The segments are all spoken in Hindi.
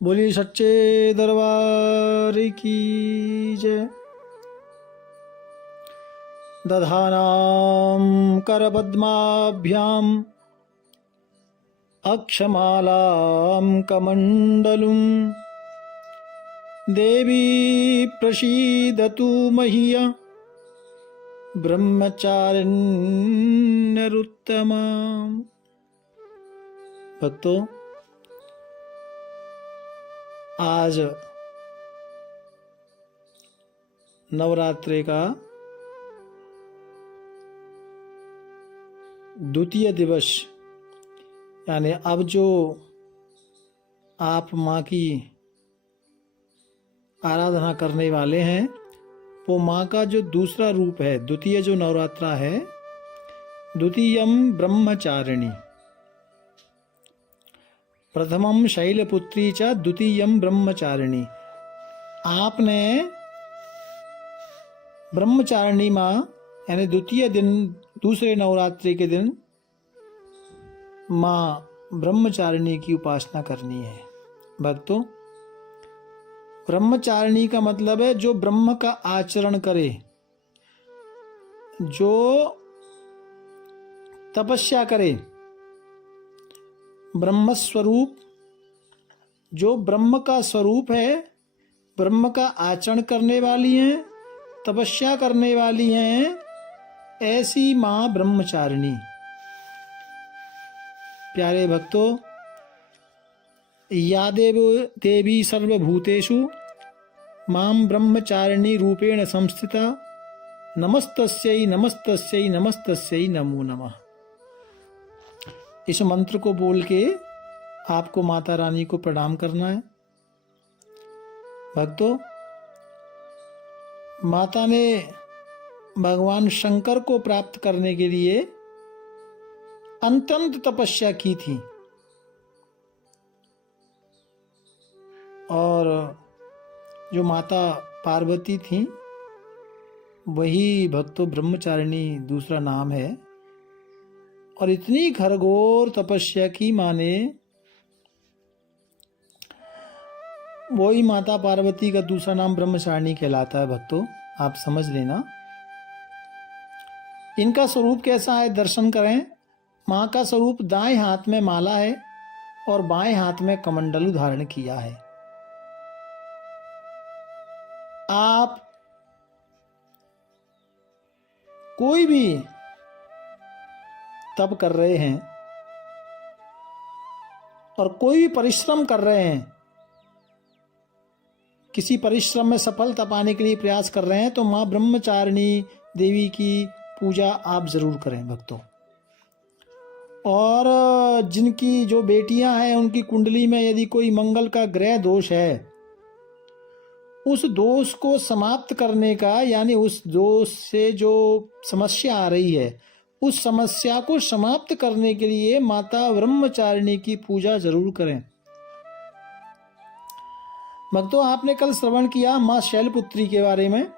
बोलिए सच्चे दरबार की जय। दधानां करपद्माभ्याम् अक्षमालां कमण्डलुं देवी प्रसीदतु मह्यं ब्रह्मचारिण्यरुत्तमा। भक्तों, आज नवरात्रि का द्वितीय दिवस, यानी अब जो आप माँ की आराधना करने वाले हैं वो माँ का जो दूसरा रूप है, द्वितीय जो नवरात्रा है, द्वितीयम ब्रह्मचारिणी, प्रथमम शैलपुत्री च द्वितीयम ब्रह्मचारिणी। आपने ब्रह्मचारिणी माँ यानी द्वितीय दिन, दूसरे नवरात्रि के दिन माँ ब्रह्मचारिणी की उपासना करनी है। भक्तों, ब्रह्मचारिणी का मतलब है जो ब्रह्म का आचरण करे, जो तपस्या करे, ब्रह्म स्वरूप, जो ब्रह्म का स्वरूप है, ब्रह्म का आचरण करने वाली हैं, तपस्या करने वाली हैं, ऐसी माँ ब्रह्मचारिणी। प्यारे भक्तों, या देवी सर्वभूतेषु मां ब्रह्मचारिणी रूपेण संस्थिता नमस्तस्यै नमस्तस्यै नमस्तस्यै नमो नमः। इस मंत्र को बोल के आपको माता रानी को प्रणाम करना है। भक्तों, माता ने भगवान शंकर को प्राप्त करने के लिए अत्यंत तपस्या की थी और जो माता पार्वती थी वही भक्तों ब्रह्मचारिणी दूसरा नाम है। और इतनी घोर तपस्या की माँ ने, वही माता पार्वती का दूसरा नाम ब्रह्मचारिणी कहलाता है। भक्तों, आप समझ लेना। इनका स्वरूप कैसा है, दर्शन करें। माँ का स्वरूप दाएं हाथ में माला है और बाएं हाथ में कमंडलू धारण किया है। आप कोई भी तप कर रहे हैं और कोई भी परिश्रम कर रहे हैं, किसी परिश्रम में सफलता पाने के लिए प्रयास कर रहे हैं, तो माँ ब्रह्मचारिणी देवी की पूजा आप जरूर करें भक्तों। और जिनकी जो बेटियां हैं उनकी कुंडली में यदि कोई मंगल का ग्रह दोष है, उस दोष को समाप्त करने का, यानी उस दोष से जो समस्या आ रही है उस समस्या को समाप्त करने के लिए माता ब्रह्मचारिणी की पूजा जरूर करें। भक्तों, आपने कल श्रवण किया माँ शैलपुत्री के बारे में।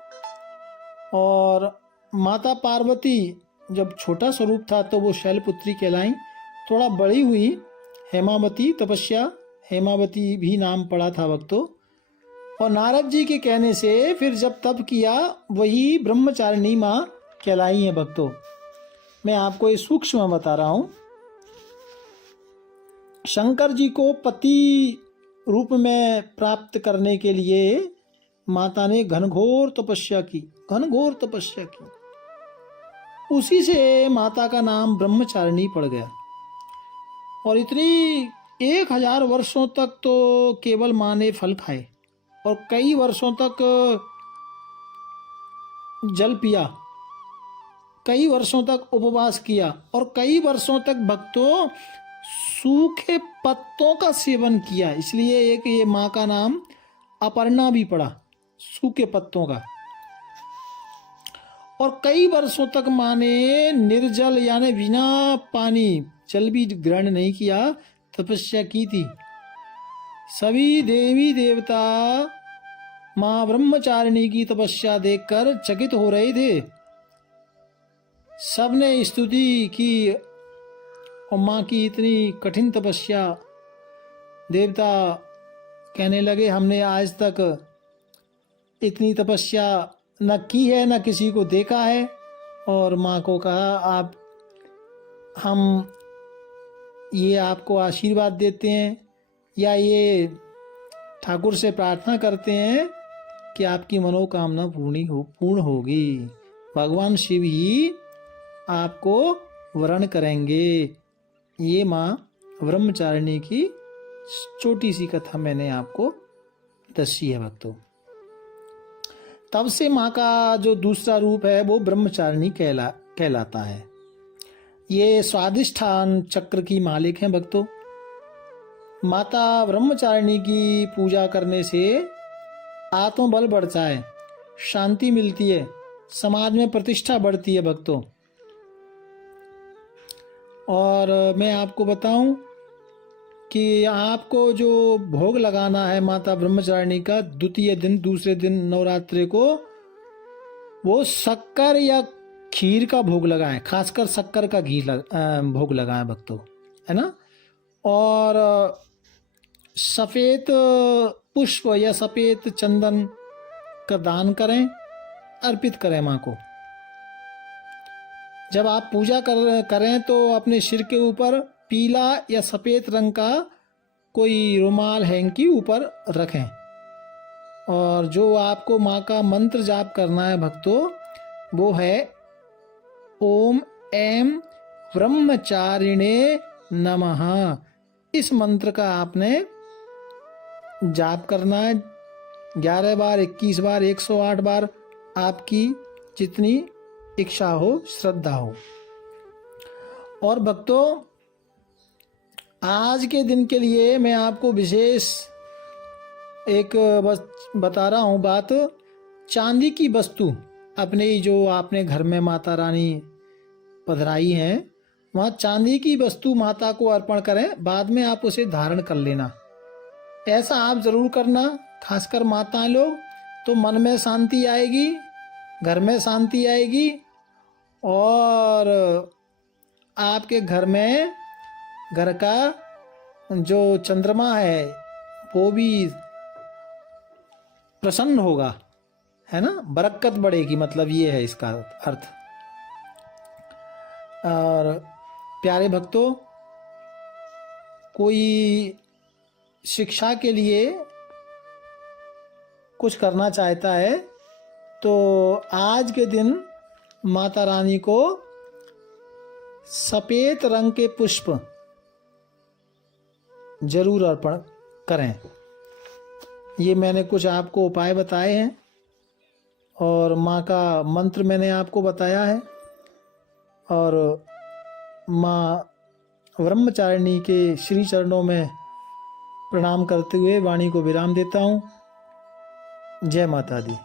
और माता पार्वती जब छोटा स्वरूप था तो वो शैलपुत्री कहलाई। थोड़ा बड़ी हुई हेमावती, तपस्या हेमावती भी नाम पड़ा था भक्तों। और नारद जी के कहने से फिर जब तप किया वही ब्रह्मचारिणी माँ कहलाई है। भक्तों, मैं आपको ये सूक्ष्म बता रहा हूं। शंकर जी को पति रूप में प्राप्त करने के लिए माता ने घनघोर तपस्या की, घनघोर तपस्या की। उसी से माता का नाम ब्रह्मचारिणी पड़ गया। और इतनी 1000 वर्षों तक तो केवल माँ ने फल खाए और कई वर्षों तक जल पिया, कई वर्षों तक उपवास किया और कई वर्षों तक भक्तों सूखे पत्तों का सेवन किया। इसलिए एक ये माँ का नाम अपर्णा भी पड़ा, सूखे पत्तों का। और कई वर्षों तक माँ ने निर्जल यानी बिना पानी, जल भी ग्रहण नहीं किया, तपस्या की थी। सभी देवी देवता माँ ब्रह्मचारिणी की तपस्या देखकर चकित हो रहे थे। सबने स्तुति की और माँ की इतनी कठिन तपस्या देवता कहने लगे हमने आज तक इतनी तपस्या न की है, न किसी को देखा है। और माँ को कहा आप हम ये आपको आशीर्वाद देते हैं या ये ठाकुर से प्रार्थना करते हैं कि आपकी मनोकामना पूर्ण होगी। भगवान शिव ही आपको वरण करेंगे। ये माँ ब्रह्मचारिणी की छोटी सी कथा मैंने आपको दसी है भक्तों। तब से माँ का जो दूसरा रूप है वो ब्रह्मचारिणी कहलाता है। ये स्वादिष्ठान चक्र की मालिक हैं भक्तों। माता ब्रह्मचारिणी की पूजा करने से आत्मबल बढ़ता है, शांति मिलती है, समाज में प्रतिष्ठा बढ़ती है भक्तों। और मैं आपको बताऊं कि आपको जो भोग लगाना है माता ब्रह्मचारिणी का द्वितीय दिन, दूसरे दिन नवरात्रि को, वो शक्कर या खीर का भोग लगाएं, खासकर शक्कर का भोग लगाएं भक्तों, है ना। और सफ़ेद पुष्प या सफ़ेद चंदन का दान करें, अर्पित करें माँ को। जब आप पूजा करें तो अपने सिर के ऊपर पीला या सफ़ेद रंग का कोई रुमाल हैंकी ऊपर रखें। और जो आपको माँ का मंत्र जाप करना है भक्तों, वो है ओम ऐं ब्रह्मचारिणे नमः। इस मंत्र का आपने जाप करना है 11 बार, 21 बार, 108 बार, आपकी जितनी इच्छा हो, श्रद्धा हो। और भक्तों, आज के दिन के लिए मैं आपको विशेष एक बस बता रहा हूँ बात। चांदी की वस्तु अपने जो आपने घर में माता रानी पधराई हैं, वहाँ चांदी की वस्तु माता को अर्पण करें, बाद में आप उसे धारण कर लेना। ऐसा आप ज़रूर करना, खासकर माताएं लोग, तो मन में शांति आएगी, घर में शांति आएगी और आपके घर में घर का जो चंद्रमा है वो भी प्रसन्न होगा, है ना, बरकत बढ़ेगी, मतलब ये है इसका अर्थ। और प्यारे भक्तों, कोई शिक्षा के लिए कुछ करना चाहता है तो आज के दिन माता रानी को सफ़ेद रंग के पुष्प जरूर अर्पण करें। ये मैंने कुछ आपको उपाय बताए हैं और माँ का मंत्र मैंने आपको बताया है। और माँ ब्रह्मचारिणी के श्री चरणों में प्रणाम करते हुए वाणी को विराम देता हूँ। जय माता दी।